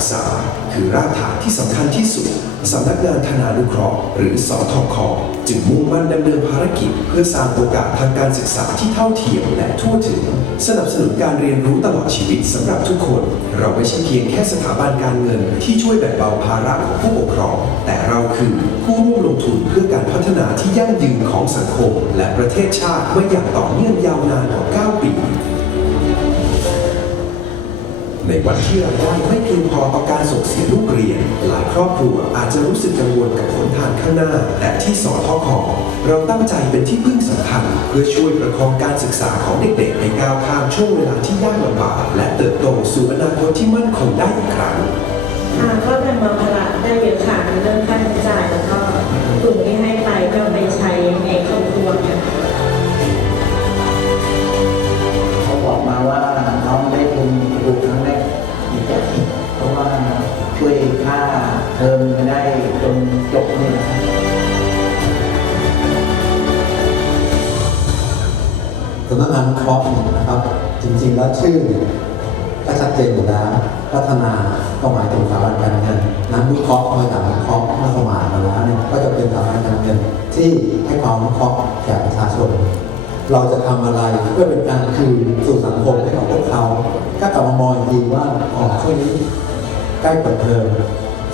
การศึกษา คือรากฐานที่สำคัญที่สุดสำนักงานธนานุเคราะห์ หรือสอทคจึงมุ่งมั่นดำเนินภารกิจ เพื่อสร้างโอกาสทางการศึกษาที่เท่าเทียมและทั่วถึง สนับสนุนการเรียนรู้ตลอดชีวิตสำหรับทุกคน เราไม่ใช่เพียงแค่สถาบันการเงิน ที่ช่วยแบ่งเบาภาระของผู้ปกครอง แต่เราคือผู้ร่วมลงทุนเพื่อการพัฒนาที่ยั่งยืนของสังคม และประเทศชาติมาอย่างต่อเนื่องยาวนานกว่า 9 ปี ในวันที่รายได้ไม่เพียงพอต่อการส่งเสียลูกเรียน หลายครอบครัวอาจจะรู้สึกกังวลกับผลทางข้างหน้า และที่สอทอคเราตั้งใจเป็นที่พึ่งสำคัญ เพื่อช่วยประคองการศึกษาของเด็กๆให้ก้าวข้ามช่วงเวลาที่ยากลำบากและเติบโตสู่อนาคตที่มั่นคงได้อีกครั้ง จนอยู่แล้วพัฒนาก็หมายถึงสถาบันการเงินนักวิเคราะห์มาจากวิเคราะห์มาสมานมาแล้วเนี่ยก็จะเป็นสถาบันการเงินที่ให้ความวิเคราะห์แก่ประชาชน เราจะทำอะไรเพื่อเป็นการคืนสู่สังคมให้กับพวกเขาก็กลับมามองอีกทีว่าอ๋อช่วงนี้ใกล้เปิดเทอม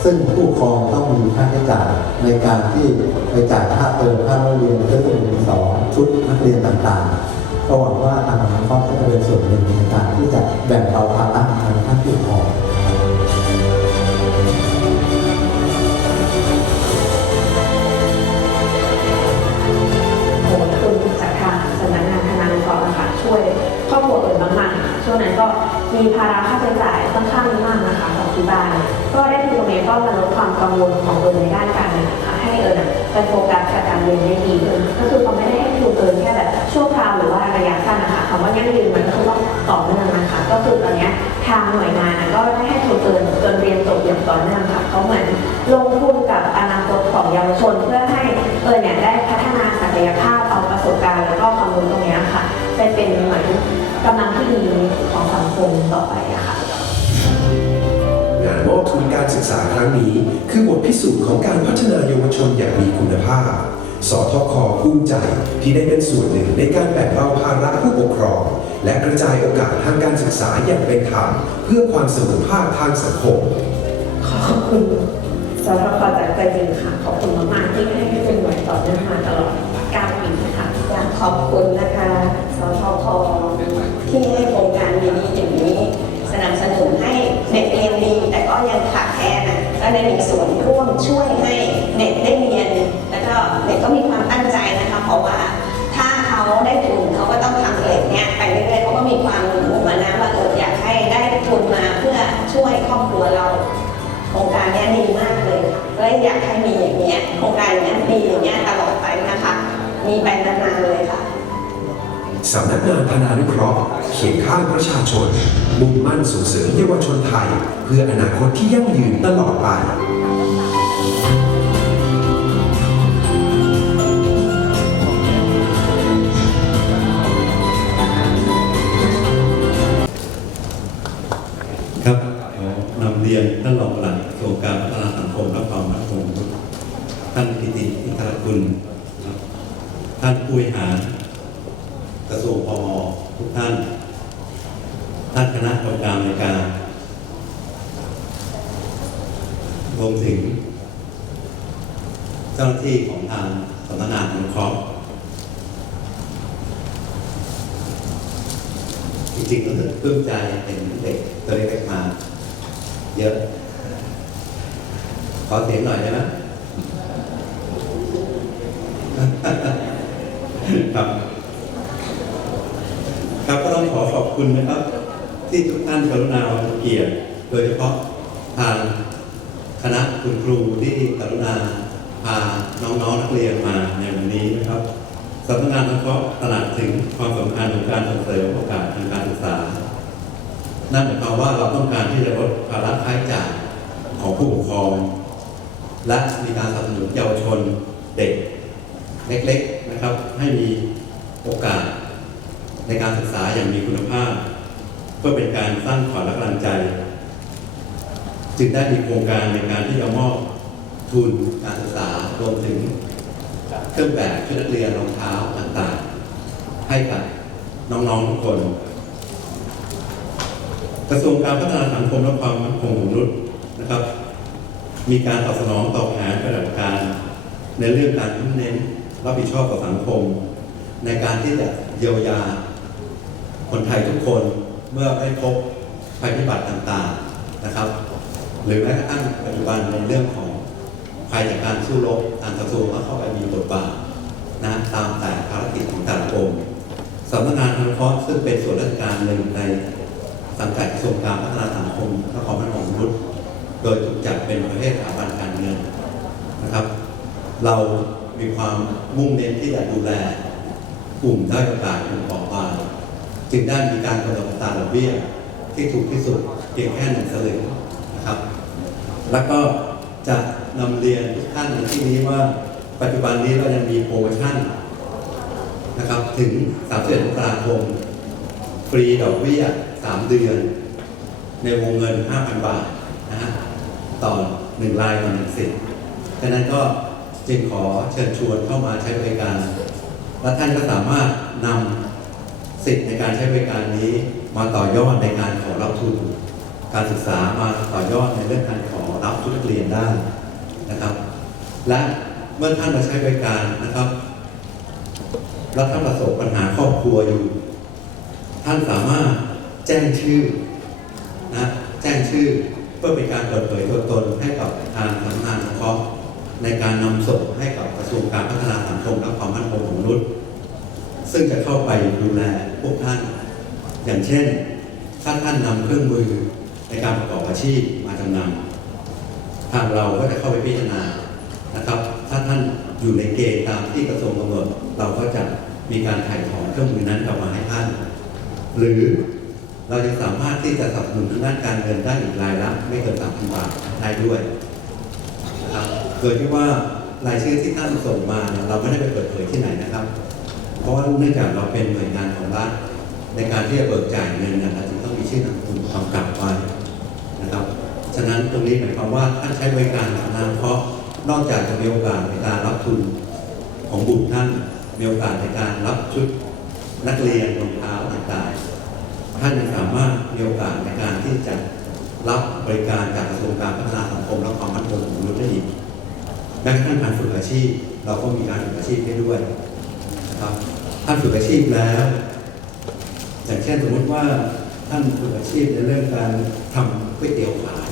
ซึ่งผู้ปกครองต้องมีค่าใช้จ่ายในการที่ไปจ่ายค่าเทอมค่าเรียนเครื่องมือสอนชุดนักเรียนต่างๆ ก็หวังว่าทางสมาคมก็จะเป็นส่วนหนึ่งในการที่จะแบ่งเบาภาระทางท่านผู้ปกครองขอบคุณจากทางสำนักงานธนาคราะห์นะคะช่วยครอบครัวเอิญมากๆช่วงนั้นก็มีภาระค่าใช้จ่ายค่อนข้างมากนะคะของที่บ้าน ก็ได้ทุนตรงนี้ก็มาลดความกังวลของเอิญในด้านการเงินนะคะให้เอิญ ไปโฟกัสกับการเรียนได้ดีขึ้นก็คือเขาไม่ได้ให้ทุนเอิญแค่แบบชั่วคราวหรือว่าระยะสั้นนะคะคำว่ายั่งยืนมันก็คือต้องต่อเนื่องนะคะ ก็คือตอนเนี้ยทางหน่วยงานก็ได้ให้ทุนเอิญจนเรียนจบอย่างต่อเนื่องค่ะเขาเหมือนลงทุนกับอนาคตของเยาวชนเพื่อให้เอิญเนี่ยได้พัฒนาศักยภาพเอาประสบการณ์แล้วก็ความรู้ตรงเนี้ยค่ะไปเป็นเหมือนกำลังที่ดีของสังคมต่อไปอะค่ะ มอบทุนการศึกษาครั้งนี้ คือบทพิสูจน์ของการพัฒนาเยาวชนอย่างมีคุณภาพ สทคภูมิใจที่ได้เป็นส่วนหนึ่งในการแบ่งเบาภาระผู้ปกครอง และกระจายโอกาสทางการศึกษาอย่างเป็นธรรมเพื่อความเสมอภาคทางสังคม ขอบคุณสทคจากใจจริงค่ะ ขอบคุณมากๆที่ให้เป็นหน่วยต่อเนื่องมาตลอด9ปีนะคะอยากขอบคุณนะคะสทคที่ให้ ได้มีส่วนร่วมช่วยให้เด็กได้เรียน แล้วก็เด็กก็มีความตั้งใจนะคะเพราะว่าถ้าเขาได้ทุนเขาก็ต้องทำเกรดเนี้ยไปเรื่อยๆเขาก็มีความมุ่งมั่นนะว่าเอออยากให้ได้ทุนมาเพื่อช่วยครอบครัวเราโครงการนี้ดีมากเลยและอยากให้มีอย่างเงี้ยโครงการเนี้ยดีอย่างเงี้ยตลอดไปนะคะ มีไปนานๆเลยค่ะ สำนักงานธนานุเคราะห์เขียนข้างประชาชน มุ่งมั่นส่งเสริมเยาวชนไทย เพื่ออนาคตที่ยั่งยืนตลอดไป วมถึง เจ้าหน้าที่ของทางสำนักงานอนุเคราะห์จริงๆก็รู้สึกปลื้มใจเห็นเด็กตัวเล็กๆมา เยอะ ขอเสียงหน่อยได้ไหมครับครับก็ต้องขอขอบคุณนะครับ ที่ทุกท่านกรุณาเอาเกียรติโดยเฉพาะ และมีการสนับสนุนเยาวชนเด็กเล็กๆนะครับ ให้มีโอกาสในการศึกษาอย่างมีคุณภาพ เพื่อเป็นการสร้างขวัญและกำลังใจ จึงได้มีโครงการในการที่จะมอบทุนการศึกษารวมถึงเครื่องแบบชุดนักเรียนรองเท้าต่างๆ ให้กับน้องๆทุกคน กระทรวงการพัฒนาสังคมและความมั่นคงของมนุษย์นะครับ มีการตอบสนองต่อแผนปฏิบัติการ ในเรื่องการเน้นรับผิดชอบต่อสังคม ในการที่จะเยียวยา คนไทยทุกคนเมื่อได้พบภัยพิบัติต่างๆนะครับ หรือแม้กระทั่งปัจจุบันในเรื่องของภัยจากการสู้รบทางกระทรวงก็เข้าไปมีบทบาทนะตามแต่ภารกิจของแต่ละกรมสำนักงานทางเคราะห์ซึ่งเป็นส่วนราชการหนึ่งในสังกัดกระทรวงการพัฒนาสังคมและความมั่นคงของมนุษย์ ดยถูกจัดเป็นประเภทสถาบันการเงินนะครับ เรามีความมุ่งเน้นที่จะดูแลกลุ่มได้อยโอกาสกลุ่มเปราะบางจึงได้มีการกำหนดตราดอกเบี้ยที่ถูกที่สุดเพียงแค่หนึ่งสลึงนะครับ แล้วก็จะนำเรียนทุกท่านในที่นี้ว่าปัจจุบันนี้เรายังมีโปรโมชั่นนะครับถึง31มกราคม ฟรีดอกเบี้ย 3 เดือน ในวงเงิน 5,000 บาทนะฮะ ต่อหนึ่งรายต่อหนึ่งสิทธิ์ดังนั้นก็จึงขอเชิญชวนเข้ามาใช้บริการ และท่านก็สามารถนำสิทธิ์ในการใช้บริการนี้มาต่อยอดในการขอรับทุน การศึกษามาต่อยอดในเรื่องการขอรับทุนนักเรียนได้นะครับ และเมื่อท่านมาใช้บริการนะครับแล้วท่านประสบปัญหาครอบครัวอยู่ ท่านสามารถแจ้งชื่อนะแจ้งชื่อ เพื่อเป็นการเปิดเผยตัวตนให้กับทางสำนักงานสงเคราะห์ในการนำส่งให้กับกระทรวงการพัฒนาสังคมและความมั่นคงของมนุษย์ ซึ่งจะเข้าไปดูแลพวกท่าน อย่างเช่น ถ้าท่านนำเครื่องมือในการประกอบอาชีพมาจำนำทางเราก็จะเข้าไปพิจารณานะครับ ถ้าท่านอยู่ในเกณฑ์ตามที่กระทรวงกำหนดเราก็จะมีการถ่ายถอนเครื่องมือนั้นกลับมาให้ท่าน หรือ เราจะสามารถที่จะสนับสนุนทางด้านการเงินได้อีกรายละไม่เกินสามพันบาทได้ด้วยนะครับโดยที่ว่ารายชื่อที่ท่านส่งมาเนี่ยเราไม่ได้ไปเปิดเผยที่ไหนนะครับ เพราะว่าเนื่องจากเราเป็นหน่วยงานของรัฐในการที่จะเบิกจ่ายเงินเนี่ยเราจึงต้องมีชื่อนามสกุลกำกับไว้นะครับ ฉะนั้นตรงนี้หมายความว่าท่านใช้บริการสำนักเพราะนอกจากจะมีโอกาสในการรับทุนของบุตรท่านมีโอกาสในการรับชุดนักเรียนรองเท้าต่างๆ ท่านยังสามารถมีโอกาสในการที่จะรับบริการจากกระทรวงการพัฒนาสังคมและความมั่นคงของมนุษย์ได้อีกแม้กระทั่งการฝึกอาชีพ เราก็มีการฝึกอาชีพให้ด้วยนะครับท่านฝึกอาชีพแล้วอย่างเช่นสมมติว่าท่านฝึกอาชีพในเรื่องการทำก๋วยเตี๋ยวขาย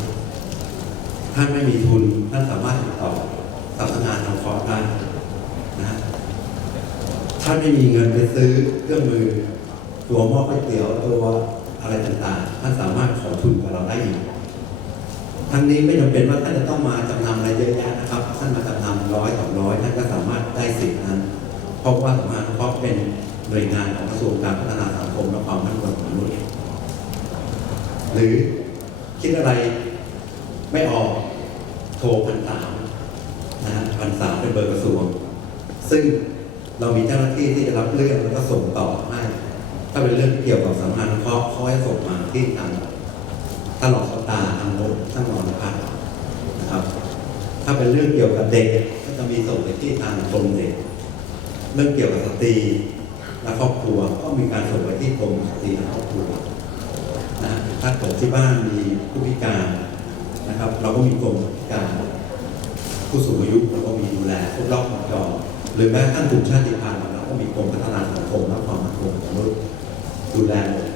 ท่านไม่มีทุนท่านสามารถติดต่อสำนักงานทางคอร์สได้นะท่านไม่มีเงินไปซื้อเครื่องมือ ตัวหม้อก๋วยเตี๋ยวตัวอะไรต่างๆ ท่านสามารถขอทุนกับเราได้อีกทั้งนี้ไม่จำเป็นว่าท่านจะต้องมาจำนำอะไรเยอะแยะนะครับ ท่านมาจำนำร้อยสองร้อยท่านก็สามารถได้สิทธินั้น เพราะว่าสมาเพราะเป็นหน่วยงานของกระทรวงการพัฒนาสังคมและความมั่นคงของมนุษย์หรือคิดอะไรไม่ออกโทรพันสามนะฮะพันสามเป็นเบอร์กระทรวง ซึ่งเรามีเจ้าหน้าที่ที่จะรับเรื่องแล้วก็ส่งต่อ ถ้าเป็นเรื่องเกี่ยวกับสำนักงานเคราะเขาให้ส่งมาที่ทางท่านรองสตาทางโน้นท่านองพัฒนะครับ ถ้าเป็นเรื่องเกี่ยวกับเด็กก็จะมีส่งไปที่ทางกรมเด็ก เรื่องเกี่ยวกับสตรีและครอบครัวก็มีการส่งไปที่กรมสตรีและครอบครัวนะถ้าเกิดที่บ้านมีผู้พิการนะครับ เราก็มีกรมพิการ ผู้สูงอายุเราก็มีดูแลครบรอบวงจรหรือแม้กระทั่งกลุ่มชาติพันธุ์เราก็มีกรมพัฒนาสังคมและความมั่นคงของมนุษย์ ดูแลหมด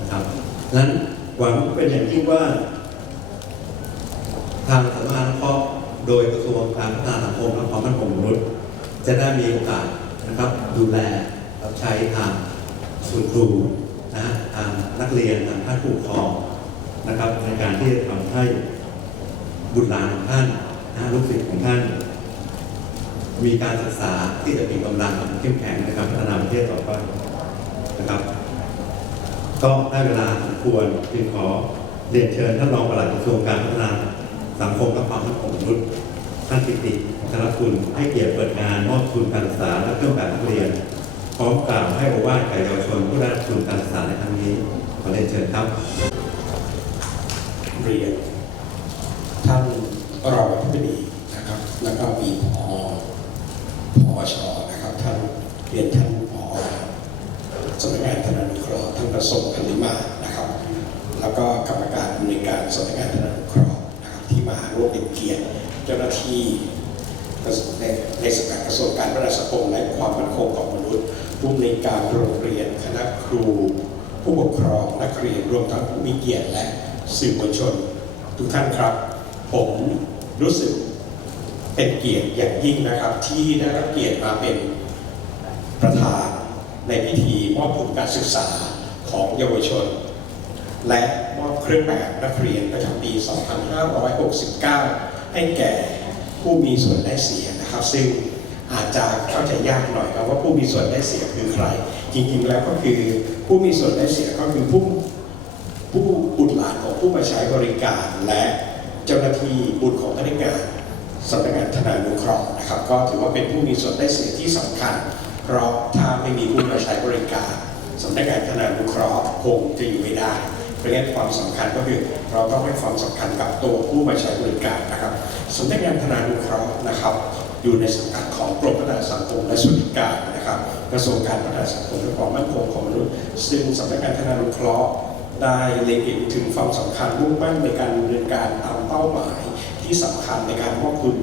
นะครับนั้นหวังเป็นอย่างยิ่งว่า ทางสำนักงานเคราะห์โดยกระทรวงการพัฒนาสังคมและความมั่นคงมนุษย์ จะได้มีโอกาสนะครับ ดูแลรับใช้ทางคุณครูนะทางนักเรียนทางท่านผู้ปกครองนะครับ ในการที่จะทำให้บุตรหลานของท่านนะฮะลูกศิษย์ของท่าน มีการศึกษาที่จะมีกำลังเข้มแข็งในการพัฒนาประเทศต่อไปนะครับ ก็ได้เวลาสมควรจึงขอเรียนเชิญท่านรองปลัดกระทรวงการพัฒนาสังคมและความมั่นคงมนุษย์ท่านกิติธนคุณให้เกียรติเปิดงานมอบทุนการศึกษาและเครื่องแบบนักเรียน พร้อมกล่าวให้โอวาทแก่เยาวชนผู้ได้รับทุนการศึกษาในครั้งนี้ขอเรียนเชิญครับเรียนท่านรองอธิบดีนะครับ แล้วก็มีผอผอชนะครับท่านเรียนท่านผอสำนักงาน ประสมพันธิมานะครับ แล้วก็กรรมการในวยการสำนักงานธนาคาะห์นะครับที่มาร่วมเป็นเกียรติเจ้าหน้าที่ในในสังกัดกระทรวงการพัฒนาสังคมและความมั่นคงของมนุษย์ผู้ในการโรงเรียนคณะครู ผู้ปกครองนักเรียนรวมทั้งผู้มีเกียรติและสื่อมวลชน ทุกท่านครับ ผมรู้สึกเป็นเกียรติอย่างยิ่งนะครับ ที่ได้รับเกียรติมาเป็นประธานในพิธีมอบทุนการศึกษา ของเยาวชน และมอบเครื่องแบบนักเรียนประจำปี 2569 ให้แก่ผู้มีส่วนได้เสียนะครับ ซึ่งอาจจะเข้าใจยากหน่อยครับว่าผู้มีส่วนได้เสียคือใคร จริงๆแล้วก็คือผู้มีส่วนได้เสียก็คือผู้ผู้บุตรหลานของผู้มาใช้บริการ และเจ้าหน้าที่บุตรของพนักงานสำนักงานธนานุเคราะห์นะครับ ก็ถือว่าเป็นผู้มีส่วนได้เสียที่สำคัญ เพราะถ้าไม่มีผู้มาใช้บริการ สำนักงานธนานุเคราะห์คงจะอยู่ไม่ได้เพราะงั้นความสำคัญก็คือเราต้องให้ความสำคัญกับตัวผู้มาใช้บริการนะครับสำนักงานธนานุเคราะห์นะครับ อยู่ในสังกัดของกรมพัฒนาสังคมและสวัสดิการนะครับกระทรวงการพัฒนาสังคมและความมั่นคงของมนุษย์ ซึ่งสำนักงานธนานุเคราะห์ได้เล็งเห็นถึงความสำคัญมุ่งมั่นในการดำเนินการตามเป้าหมาย ที่สำคัญในการมอบทุน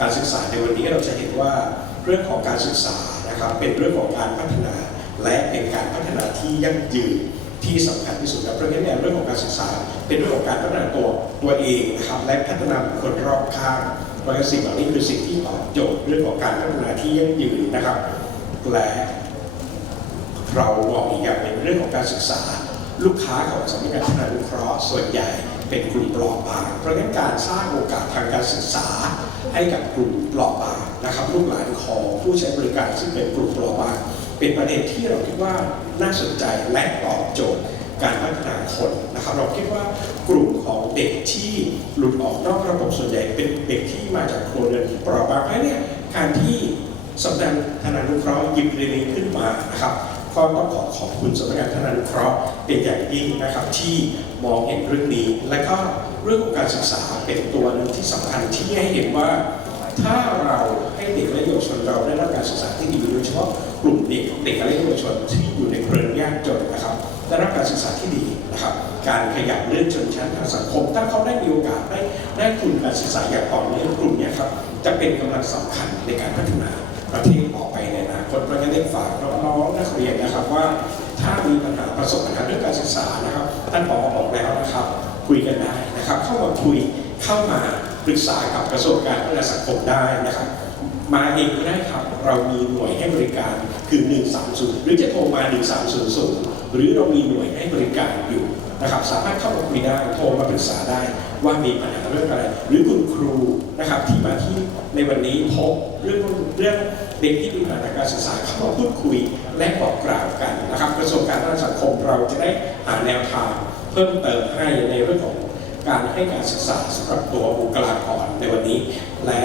การศึกษาในวันนี้เราจะเห็นว่าเรื่องของการศึกษานะครับเป็นเรื่องของการพัฒนา และเป็นการพัฒนาที่ยั่งยืนที่สำคัญที่สุดครับเพราะฉะนั้นเนี่ยเรื่องของการศึกษา เป็นเรื่องของการพัฒนาตัวตัวเองนะครับและพัฒนาบุคคลรอบข้างเพราะฉะนั้นสิ่งเหล่านี้คือสิ่งที่ตอบโจทย์เรื่องของการพัฒนาที่ยั่งยืนนะครับ และเรามองอีกอย่างเป็นเรื่องของการศึกษา ลูกค้าของสำนักงานพัฒนานุเคราะห์ส่วนใหญ่เป็นกลุ่มเปราะบาง เพราะฉะนั้นการสร้างโอกาสทางการศึกษา ให้กับกลุ่มเปราะบางนะครับลูกหลานของผู้ใช้บริการซึ่งเป็นกลุ่มเปราะบาง เป็นประเด็นที่เราคิดว่าน่าสนใจและตอบโจทย์การพัฒนาคนนะครับ เราคิดว่ากลุ่มของเด็กที่หลุดออกนอกระบบส่วนใหญ่เป็นเด็กที่มาจากโครัวเรือนที่เปราะบางเพราะฉะนั้นเนี่ยการที่สำนักงานธนานุเคราะห์หยิบเรื่องนี้ขึ้นมานะครับก็ต้องขอขอบคุณสำนักงานธนานุเคราะห์เป็นอย่างยิ่งนะครับที่มองเห็นเรื่องนี้ และก็เรื่องของการศึกษาเป็นตัวหนึ่งที่สำคัญที่ให้เห็นว่า ถ้าเราให้เด็กและเยาวชนเราได้รับการศึกษาที่ดีโดยเฉพาะกลุ่มเด็กเด็กและเยาวชนที่อยู่ในเครือญาติจนนะครับได้รับการศึกษาที่ดีนะครับ การขยับเลื่อนชนชั้นทางสังคม ถ้าเขาได้มีโอกาสได้ได้ทุนการศึกษาอย่างต่อเนื่องกลุ่มเนี้ครับ จะเป็นกำลังสำคัญในการพัฒนาประเทศต่อไปในอนาคตเพราะฉะนั้นฝากน้องๆนักเรียนนะครับว่า ถ้ามีปัญหาประสบปัญหาเรื่องการศึกษานะครับท่านผอบอกแล้วนะครับ คุยกันได้นะครับ เข้ามาคุยเข้ามา รึกษากับกระทรวงการพัฒนาสังคมได้นะครับ มาเองก็ได้ครับ เรามีหน่วยให้บริการคือ 130 หรือจะโทรมา 1300 หรือเรามีหน่วยให้บริการอยู่นะครับสามารถเข้ามาคุยได้โทรมาปรึกษาได้ว่ามีปัญหาเรื่องอะไร หรือคุณครูนะครับที่มาที่ในวันนี้พบเรื่องเรื่องเด็กที่มีปัญหาการศึกษาเข้ามาพูดคุยและบอกกล่าวกันนะครับกระทรวงการพัฒนาสังคมเราจะได้หาแนวทางเพิ่มเติมให้ในเรื่องของ การให้การศึกษาสำหรับตัวบุคลากรในวันนี้ และ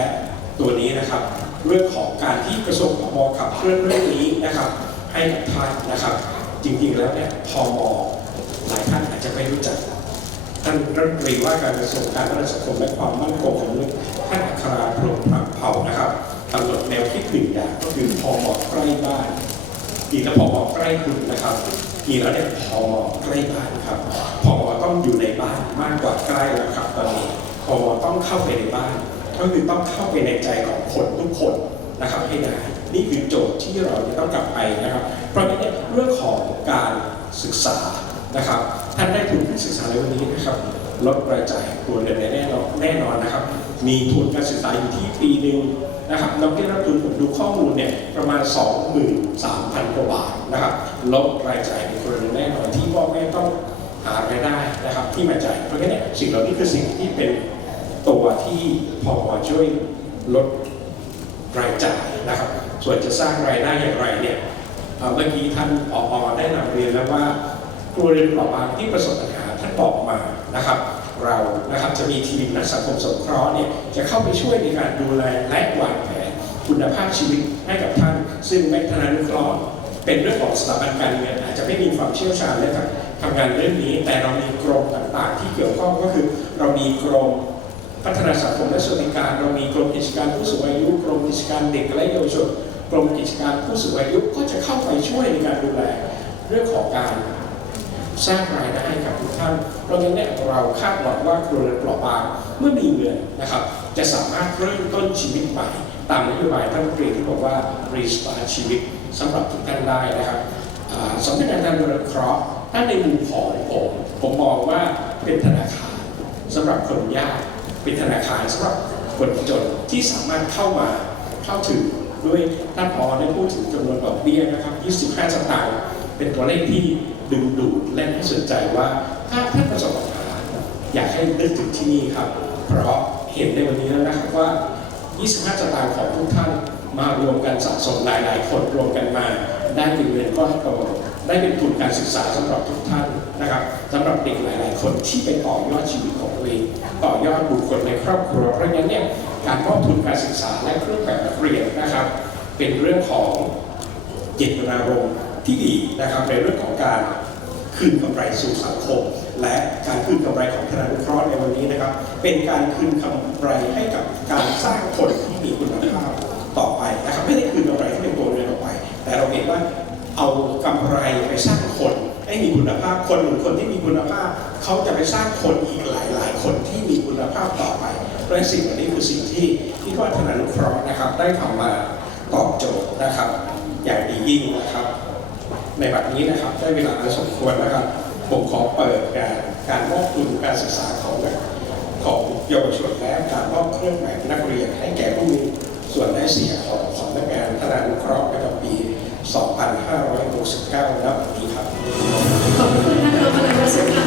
ตัวนี้นะครับ เรื่องของการที่กระทรวงพมขับเคลื่อนเรื่องนี้นะครับ ให้กับท่านนะครับ จริงๆแล้วเนี่ยพมหลายท่านอาจจะไม่รู้จักท่านรัฐมนตรีว่าการกระทรวงการพัฒนาสังคมและความมั่นคงของมนุษย์ท่านอัคราพรหมเผ่านะครับกำหนดแนวคิดหนึ่งอย่างก็คือพมใกล้บ้านดีแล้วพอใกล้คุณนะครับดีแล้วเนี่ยพอใกล้บ้านครับพอ ต้องอยู่ในบ้านมากกว่าใกล้แล้วครับตอนนี้พอต้องเข้าไปในบ้าน ก็คือต้องเข้าไปในใจของคนทุกคนนะครับให้ได้นี่คือโจทย์ที่เราจะต้องกลับไปนะครับ เพราะฉะนั้นเรื่องของการศึกษานะครับท่านได้ทุนการศึกษาในวันนี้นะครับลดรายจ่ายครัวเรือนแน่นอนแน่นอนนะครับ มีทุนการศึกษาอยู่ที่ปีหนึ่งนะครับน้องที่รับทุนผมดูข้อมูลเนี่ยประมาณ 23,000กว่าบาทนะครับลดรายจ่ายในครัวเรือนแน่นอนที่พ่อแม่ต้อง รายได้นะครับที่มาจ่ายเพราะฉะนั้นสิ่งเหล่านี้คือสิ่งที่เป็นตัวที่พอช่วยลดรายจ่ายนะครับ ส่วนจะสร้างรายได้อย่างไรเนี่ยเมื่อกี้ท่านผอได้นำเรียนแล้วว่าครัวเรือนเปราะบางที่ประสบปัญหาท่านบอกมานะครับ เรานะครับจะมีทีมนักสังคมสงเคราะห์เนี่ยจะเข้าไปช่วยในการดูแลและวางแผนคุณภาพชีวิตให้กับท่าน ซึ่งแมคธนานุเคราะห์เป็นเรื่องของสถาบันการเงินอาจจะไม่มีความเชี่ยวชาญและ ทำงานเรื่องนี้ แต่เรามีกรมต่างๆ ที่เกี่ยวข้องก็คือเรามีกรมพัฒนาสังคมและสวัสดิการ เรามีกรมกิจการผู้สูงอายุกรมกิจการเด็กและเยาวชนกรมกิจการผู้สูงอายุก็จะเข้าไปช่วยในการดูแลเรื่องของการสร้างรายได้ให้กับทุกท่าน เพราะฉะนั้นเนี่ยเราคาดหวังว่าครัวเรือนเปราะบางเมื่อมีเงินนะครับ จะสามารถเริ่มต้นชีวิตใหม่ตามนโยบายท่านรัฐมนตรีที่บอกว่ารีสตาร์ชีวิตสำหรับทุกท่านได้นะครับสำนักงานการเงินเคราะห์ ถ้าในมุมของผมผมมองว่าเป็นธนาคารสำหรับคนยาก เป็นธนาคารสำหรับคนจนที่สามารถเข้ามาเข้าถึงด้วยท่านพอได้พูดถึงจำนวนดอกเบี้ยนะครับ 25 สตางค์เป็นตัวเลขที่ดึงดูดและน่าสนใจว่าถ้าท่านประสบปัญหาอยากให้นึกถึงที่นี่ครับ เพราะเห็นในวันนี้แล้วนะครับว่า 25 สตางค์ของทุกท่านมารวมกันสะสมหลาย ๆ คนรวมกันมาได้เป็นเงินก้อนโต ได้เป็นทุนการศึกษาสำหรับทุกท่านนะครับสำหรับเด็กหลาย ๆ คนที่ไปต่อยอดชีวิตของตัวเองต่อยอดบุคคลในครอบครัว เพราะฉะนั้นเนี่ยการมอบทุนการศึกษาและเครื่องแบบนักเรียนนะครับ เป็นเรื่องของเจตนารมณ์ที่ดีนะครับในเรื่องของการคืนกำไรสู่สังคม และการคืนกำไรของธนาคาะห์ในวันนี้นะครับ เป็นการคืนกำไรให้กับการสร้างคนที่มีคุณภาพต่อไปนะครับไม่ได้คืนกำไรอนออกไป แต่เราเห็นว่า เอากำไรไปสร้างคนให้มีคุณภาพคนหนึ่งคนที่มีคุณภาพ เขาจะไปสร้างคนอีกหลายๆคนที่มีคุณภาพต่อไปเพราะสิ่งเหล่านี้คือสิ่งที่ที่ว่าธนานุเคราะห์นะครับ ได้ทำมาตอบโจทย์นะครับ อย่างดียิ่งนะครับ ในบัดนี้นะครับได้เวลาสมควรนะครับผมขอเปิดการการมอบทุนการศึกษาของของเยาวชนและการมอบเครื่องแบบนักเรียนให้แก่ผู้มีส่วนได้เสียของสำนักงานธนานุเคราะห์ประจำปี 2569นี้ครับ ขอบคุณท่านรองปลัดกระ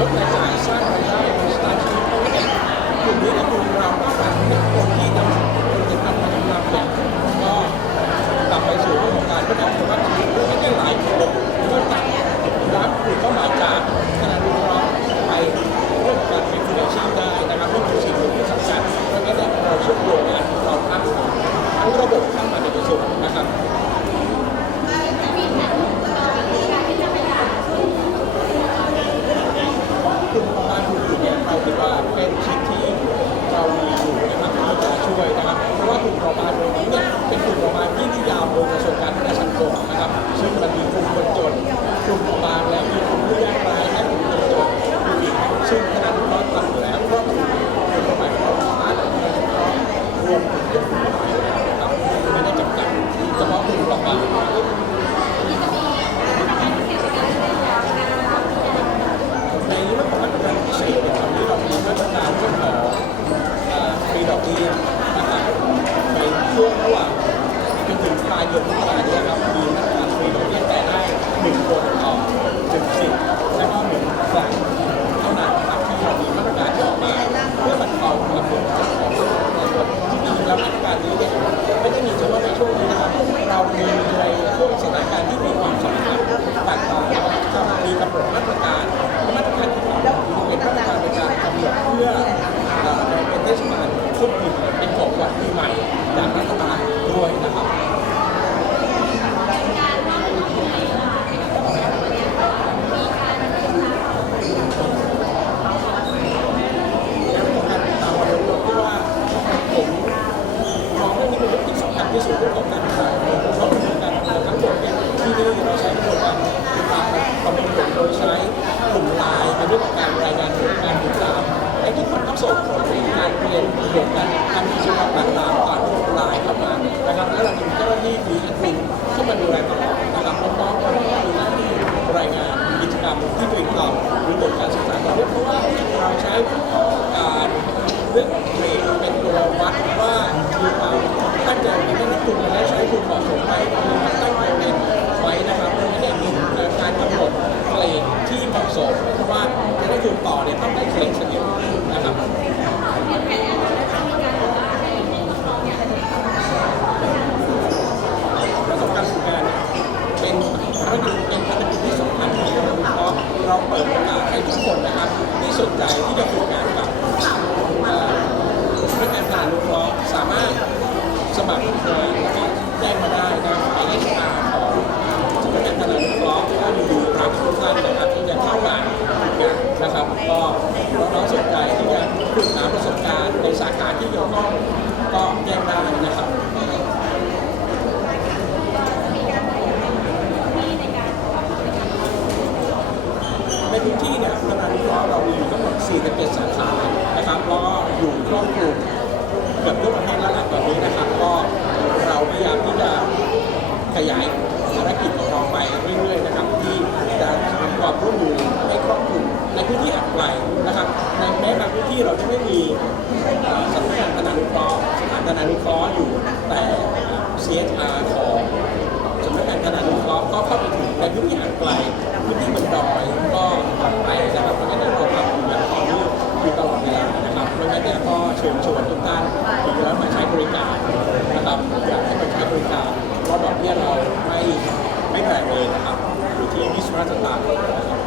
Okay, thank. ในพื้นที่เนี่ยขณะนี้เรามีอยู่ทั้งหมด47สาขานะครับก็อยู่ครอบคลุมเกือบทุกประเทศแล้วแหละตอนนี้นะครับ ก็เราพยายามที่จะขยายภารกิจของเราไปเรื่อยๆนะครับ ที่จะทำความร่วมมือให้ครอบคลุมในพื้นที่อ่างไกลนะครับ ในแม้บางพื้นที่เราจะไม่มีสถานธนานุเคราะห์สถานธนานุเคราะห์อยู่แต่ CSR ของสำนักานธนานุเคราะห์ก็เข้าไปถึงในพื้นที่อับไกล พื้นที่บนดอยก็ทำไปนะครับเพราะฉะนั้นผมก็ผอย่างขอรูปอยู่ตลอดเวลานะครับเพราะฉะนั้นก็เชิญชวนทุกท่านที่จะมาใช้บริการนะครับอยากให้ไปใช้บริการเพราดอกเบี้ยเราไม่ไม่แพงเลยนะครับอยู่ที่วิสราสตางค์นะครับ